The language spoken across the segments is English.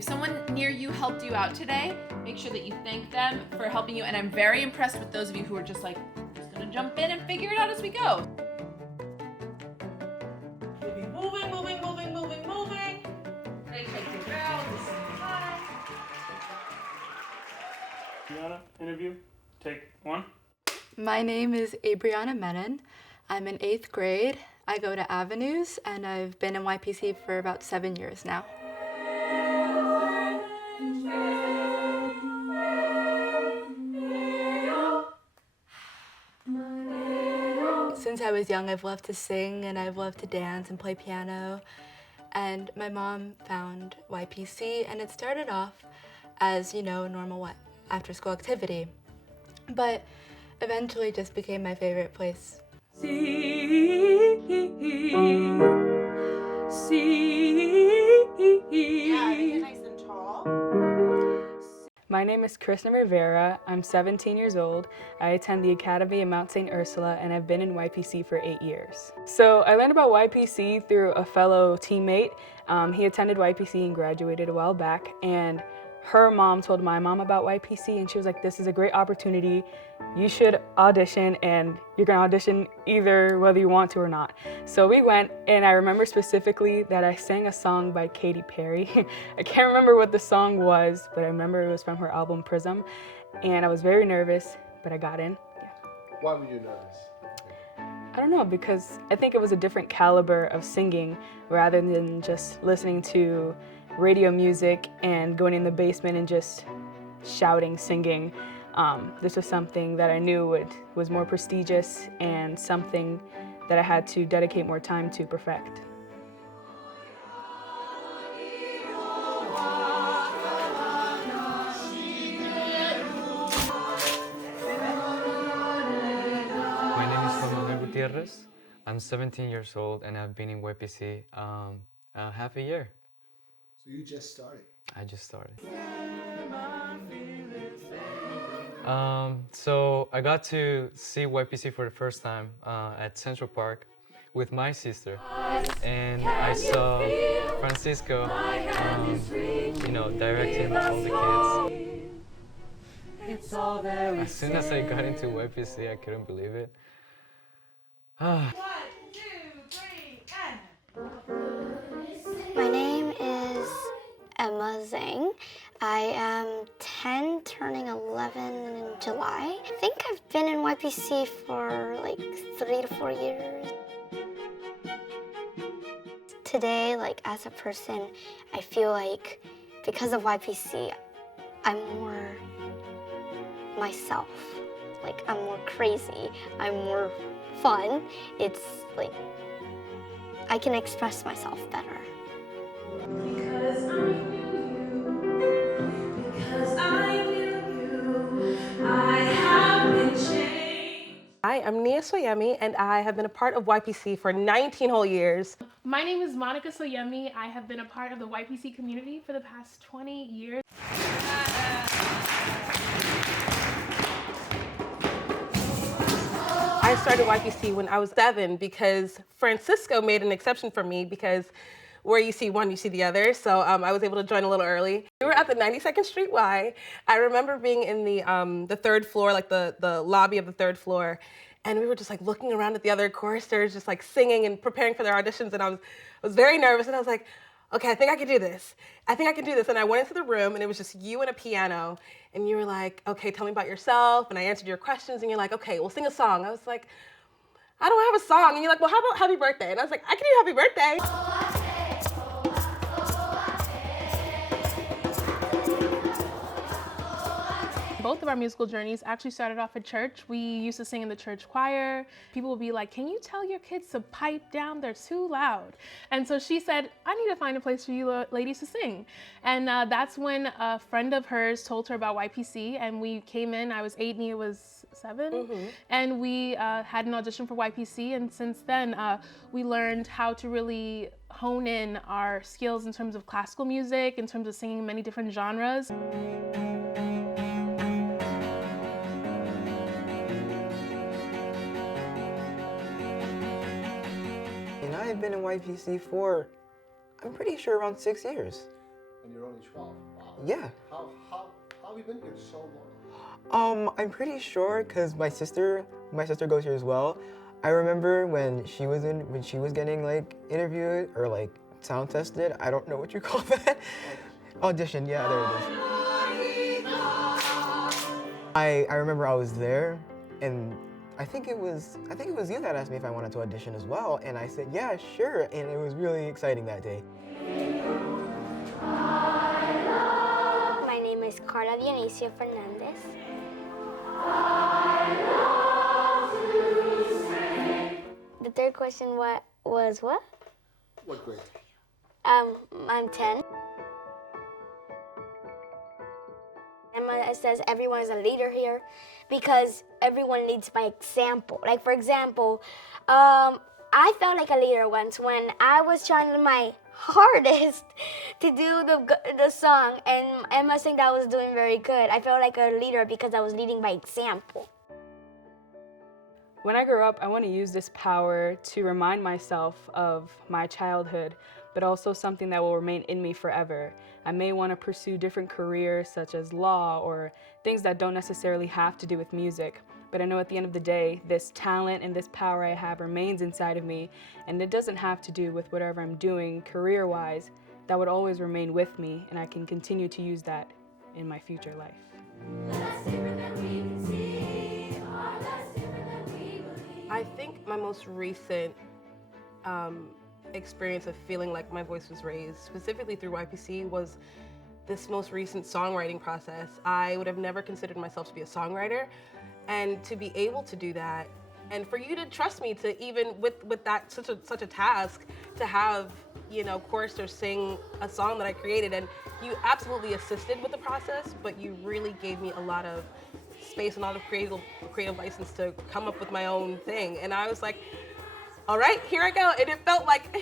If someone near you helped you out today, make sure that you thank them for helping you. And I'm very impressed with those of you who are just like, just gonna jump in and figure it out as we go. We'll be moving, moving, moving, moving, moving. They take the girl, this is time. Brianna, interview, take one. My name is Abriana Menon. I'm in 8th grade. I go to Avenues, and I've been in YPC for about 7 years now. Since I was young, I've loved to sing, and I've loved to dance and play piano. And my mom found YPC, and it started off as, a normal after-school activity. But eventually just became my favorite place. Nice and tall. My name is Krishna Rivera. I'm 17 years old. I attend the Academy in Mount St. Ursula, and I've been in YPC for 8 years. So I learned about YPC through a fellow teammate. He attended YPC and graduated a while back, and her mom told my mom about YPC, and she was like, this is a great opportunity. You should audition, and you're gonna audition either whether you want to or not. So we went, and I remember specifically that I sang a song by Katy Perry. I can't remember what the song was, but I remember it was from her album Prism, and I was very nervous, but I got in. Yeah. Why were you nervous? I don't know, because I think it was a different caliber of singing rather than just listening to radio music and going in the basement and just shouting, singing. This was something that I knew was more prestigious and something that I had to dedicate more time to perfect. My name is Juan Manuel Gutierrez. I'm 17 years old and I've been in YPC half a year. So you just started. I just started. So I got to see YPC for the first time at Central Park with my sister, and I saw Francisco, directing all the kids. As soon as I got into YPC, I couldn't believe it. 1, 2, 3, and. My name is Emma Zhang. I am 10, turning 11 in July. I think I've been in YPC for like 3 to 4 years. Today, as a person, I feel like because of YPC, I'm more myself. I'm more crazy, I'm more fun. It's I can express myself better. Because I knew you, I have been changed. Hi, I'm Nia Soyemi, and I have been a part of YPC for 19 whole years. My name is Monica Soyemi. I have been a part of the YPC community for the past 20 years. I started YPC when I was 7 because Francisco made an exception for me because where you see one, you see the other. So I was able to join a little early. We were at the 92nd Street Y. I remember being in the third floor, the lobby of the third floor. And we were just looking around at the other choristers, just singing and preparing for their auditions. And I was very nervous, and I was like, okay, I think I can do this. I think I can do this. And I went into the room, and it was just you and a piano. And you were like, okay, tell me about yourself. And I answered your questions, and you're like, okay, well, sing a song. I was like, I don't have a song. And you're like, well, how about Happy Birthday? And I was like, I can do Happy Birthday. Both of our musical journeys actually started off at church. We used to sing in the church choir. People would be like, can you tell your kids to pipe down? They're too loud. And so she said, I need to find a place for you ladies to sing. And that's when a friend of hers told her about YPC, and we came in. I was 8, Nia was 7. And we had an audition for YPC, and since then we learned how to really hone in our skills in terms of classical music, in terms of singing many different genres. And I've been in YPC for, I'm pretty sure, around 6 years. And you're only 12. Wow. Yeah. How have you been here so long? I'm pretty sure because my sister goes here as well. I remember when she was getting like interviewed or like sound tested. I don't know what you call that. Audition, yeah, there it is. I remember I was there, and I think it was you that asked me if I wanted to audition as well, and I said yeah, sure, and it was really exciting that day. My name is Carla Dionisio Fernandez. The third question was what? What grade? I'm 10. Emma says everyone is a leader here because everyone leads by example. Like, for example, I felt like a leader once when I was trying my hardest to do the song, and Emma saying that I was doing very good. I felt like a leader because I was leading by example. When I grow up, I want to use this power to remind myself of my childhood, but also something that will remain in me forever. I may want to pursue different careers such as law or things that don't necessarily have to do with music. But I know at the end of the day, this talent and this power I have remains inside of me, and it doesn't have to do with whatever I'm doing career-wise. That would always remain with me, and I can continue to use that in my future life. I think my most recent experience of feeling like my voice was raised, specifically through YPC, was this most recent songwriting process. I would have never considered myself to be a songwriter, and to be able to do that, and for you to trust me to even with that such a task, to have, you know, choristers sing a song that I created, and you absolutely assisted with the process, but you really gave me a lot of space, a lot of creative license to come up with my own thing. And I was like, all right, here I go. And it felt like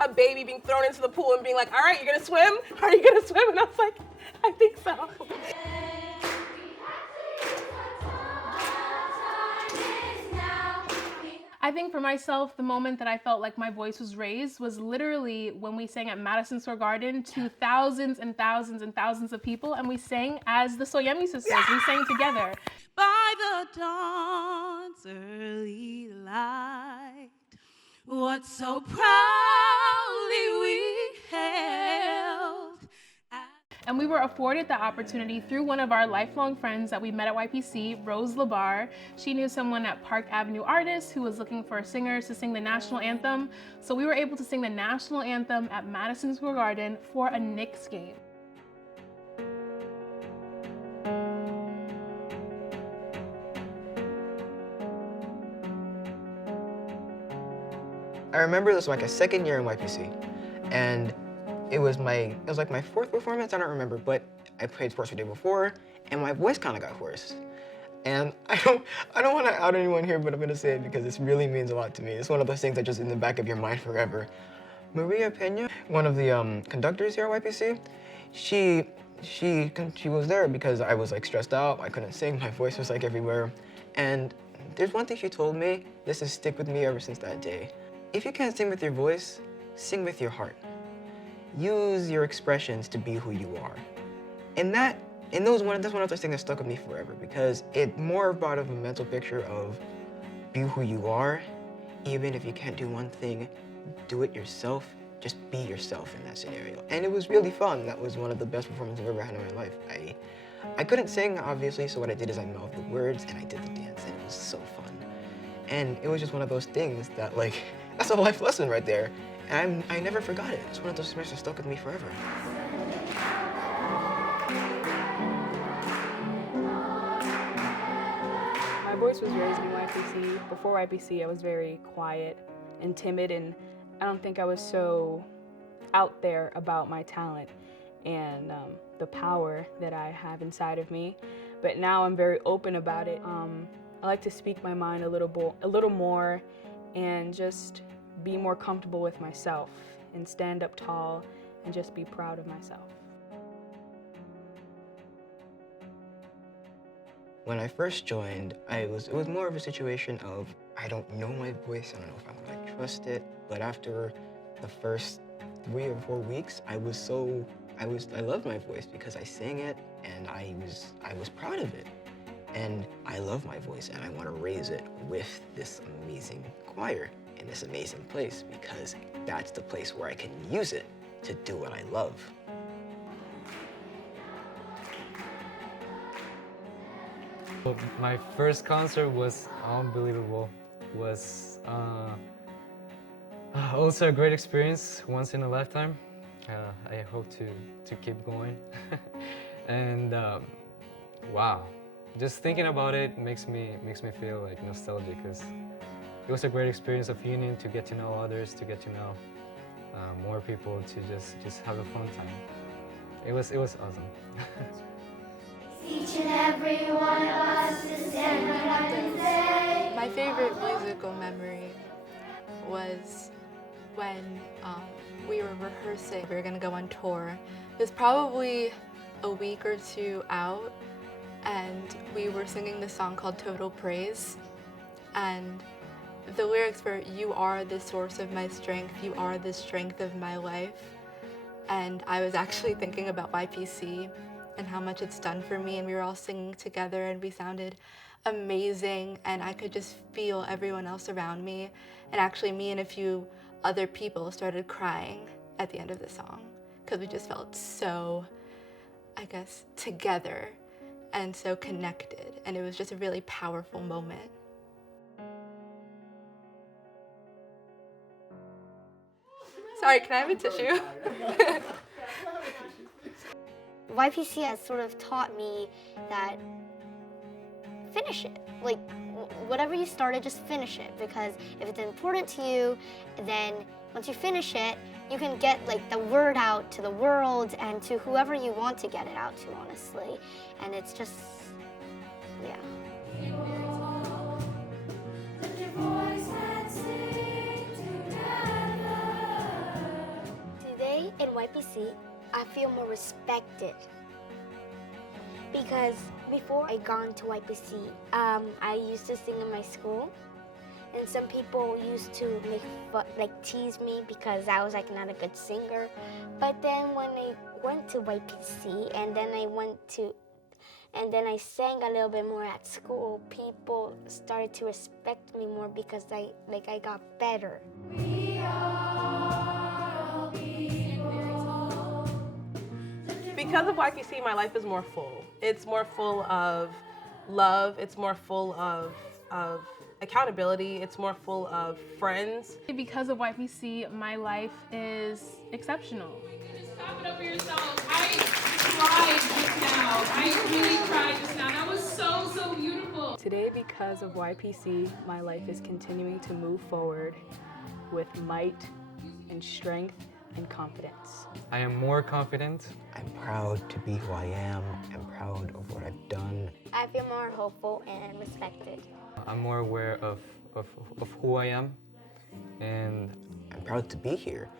a baby being thrown into the pool and being like, all right, you're gonna swim? Are you gonna swim? And I was like, I think so. I think for myself, the moment that I felt like my voice was raised was literally when we sang at Madison Square Garden to thousands and thousands and thousands of people, and we sang as the Soyemi sisters. Yeah! We sang together. By the dawn's early light, what so proudly we hailed. And we were afforded the opportunity through one of our lifelong friends that we met at YPC, Rose Labar. She knew someone at Park Avenue Artists who was looking for singers to sing the national anthem. So we were able to sing the national anthem at Madison Square Garden for a Knicks game. I remember this was like a second year in YPC, and it was like my fourth performance, I don't remember, but I played sports the day before, and my voice kind of got hoarse. And I don't want to out anyone here, but I'm gonna say it because this really means a lot to me. It's one of those things that just in the back of your mind forever. Maria Pena, one of the conductors here at YPC, she was there because I was like stressed out, I couldn't sing, my voice was like everywhere. And there's one thing she told me, this has stuck with me ever since that day. If you can't sing with your voice, sing with your heart. Use your expressions to be who you are. And that's one of those things that stuck with me forever because it more brought up a mental picture of be who you are. Even if you can't do one thing, do it yourself. Just be yourself in that scenario. And it was really fun. That was one of the best performances I've ever had in my life. I couldn't sing, obviously, so what I did is I mouthed the words and I did the dance, and it was so fun. And it was just one of those things that, like, that's a life lesson right there. And I never forgot it. It's one of those experiences that stuck with me forever. My voice was raised in YPC. Before YPC, I was very quiet and timid, and I don't think I was so out there about my talent and the power that I have inside of me. But now I'm very open about it. I like to speak my mind a little more and just be more comfortable with myself and stand up tall and just be proud of myself. When I first joined, it was more of a situation of I don't know my voice, I don't know if I'm gonna trust it, but after the first 3 or 4 weeks, I loved my voice because I sang it and I was proud of it. And I love my voice and I want to raise it with this amazing choir in this amazing place because that's the place where I can use it to do what I love. My first concert was unbelievable. Was also a great experience, once in a lifetime. I hope to keep going. And wow, just thinking about it makes me feel like nostalgic because it was a great experience of union, to get to know others, to get to know more people, to just have a fun time. It was awesome. Each and every one of us to stand up and say. My favorite musical memory was when we were rehearsing. We were gonna go on tour. It was probably a week or 2 out, and we were singing this song called Total Praise. And the lyrics were, "You are the source of my strength, you are the strength of my life." And I was actually thinking about YPC and how much it's done for me, and we were all singing together and we sounded amazing, and I could just feel everyone else around me. And actually me and a few other people started crying at the end of the song because we just felt so, I guess, together and so connected, and it was just a really powerful moment. Sorry, can I have a tissue? YPC has sort of taught me that finish it. Like, whatever you started, just finish it. Because if it's important to you, then once you finish it, you can get like the word out to the world and to whoever you want to get it out to, honestly. And it's just, yeah. Today in YPC, I feel more respected because before I gone to YPC, I used to sing in my school, and some people used to tease me because I was like not a good singer. But then when I went to YPC and then I sang a little bit more at school, people started to respect me more because I got better. Because of YPC, my life is more full. It's more full of love. It's more full of accountability. It's more full of friends. Because of YPC, my life is exceptional. Just clap it up for yourselves. I cried just now. I really cried just now. That was so beautiful. Today, because of YPC, my life is continuing to move forward with might and strength and confidence. I am more confident. I'm proud to be who I am. I'm proud of what I've done. I feel more hopeful and respected. I'm more aware of who I am, and I'm proud to be here.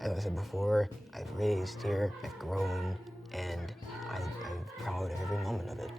As I said before, I've raised here, I've grown, and I'm proud of every moment of it.